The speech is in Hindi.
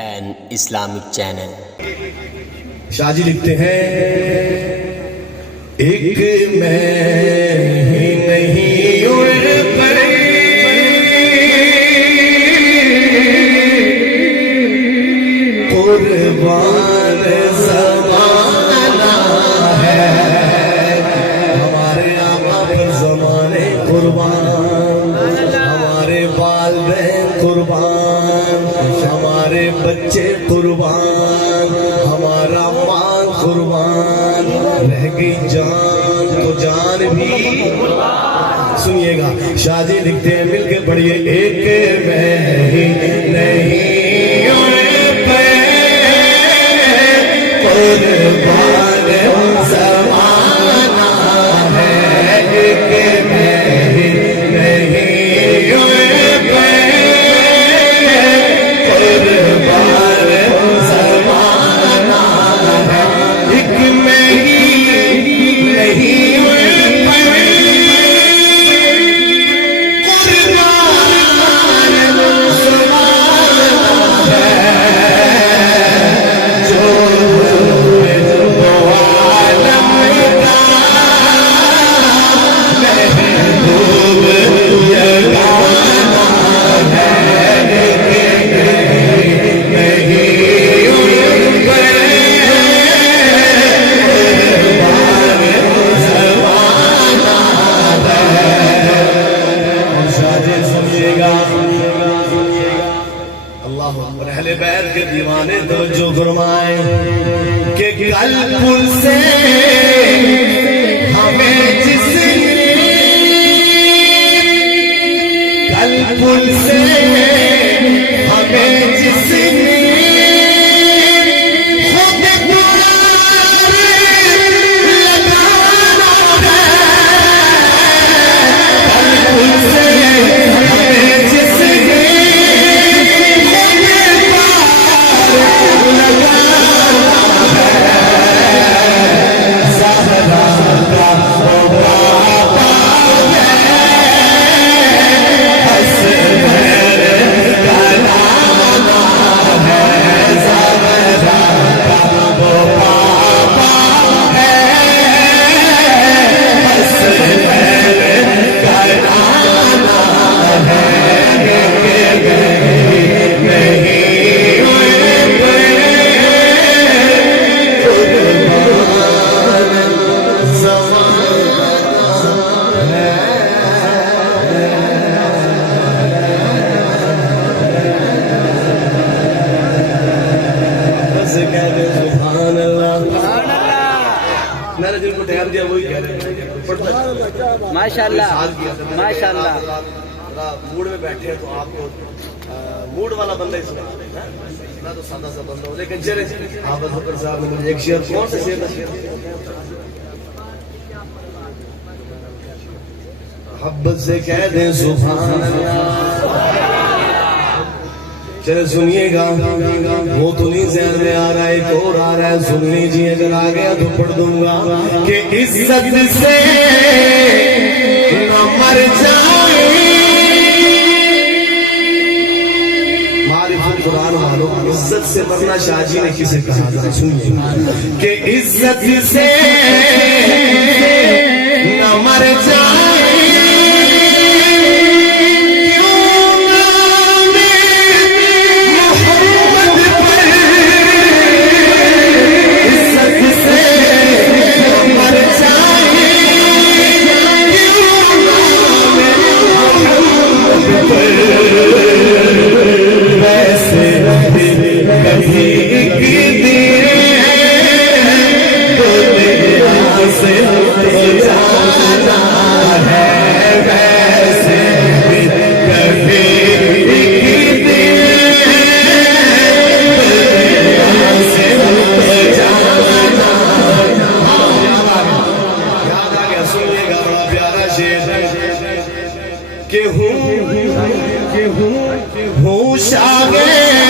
An Islamic channel. शाहजी लिखते हैं, एक मैं ही नहीं उड़ पड़े कुर्बान ज़माना है, हमारे आका पर ज़माने कुर्बान, हमारे वालिदैन कुर्बान, हमारे बच्चे कुर्बान, हमारा माल कुर्बान, रह गई जान तो जान भी। सुनिएगा, शाहजी लिखते हैं, मिलके पढ़िए, एक मैं ही नहीं उड़ पड़े कुर्बान ज़माना है, एक मैं ही नहीं उड़ पड़े कुर्बान ज़माना है, एक मैं ही नहीं उड़ पड़े कुर्बान ज़माना है, जो आलम का महबूब यगाना है, नहीं उड़ पड़े कुर्बान ज़माना है। और शाहजी सुनिएगा, अल्लाह अकबर, अहले बैत के दीवाने तो जो फरमाए कि कल पुल से हमें जिसने, कल पुल से हमें जिसने खुद प्यार लगाना है, कल पुल से हमें जिसने मैंने जिनको टैब दिया वही कह रहे हैं, माशाल्लाह माशाल्लाह। मूड में बैठे हैं तो आपको मूड वाला बंदा ही सुना, मैं तो सादा सा बंदा हूँ, लेकिन चले आप बकर साहब ने मुझे एक शेर, कौन सा शेर मोहब्बत से कह दें सुभान अल्लाह। चले सुनिएगा, वो तो नहीं ज़हन में आ रहा है, एक और आ रहा है, सुन लीजिए, अगर आ गया तो पढ़ दूंगा कि इज्जत से न मर जाए, मारिफुल कुरान वालों, इज्जत से मरना शाहजी ने किसे कहा, सुनिए कि इज्जत से न मर जाए, हूँ शागे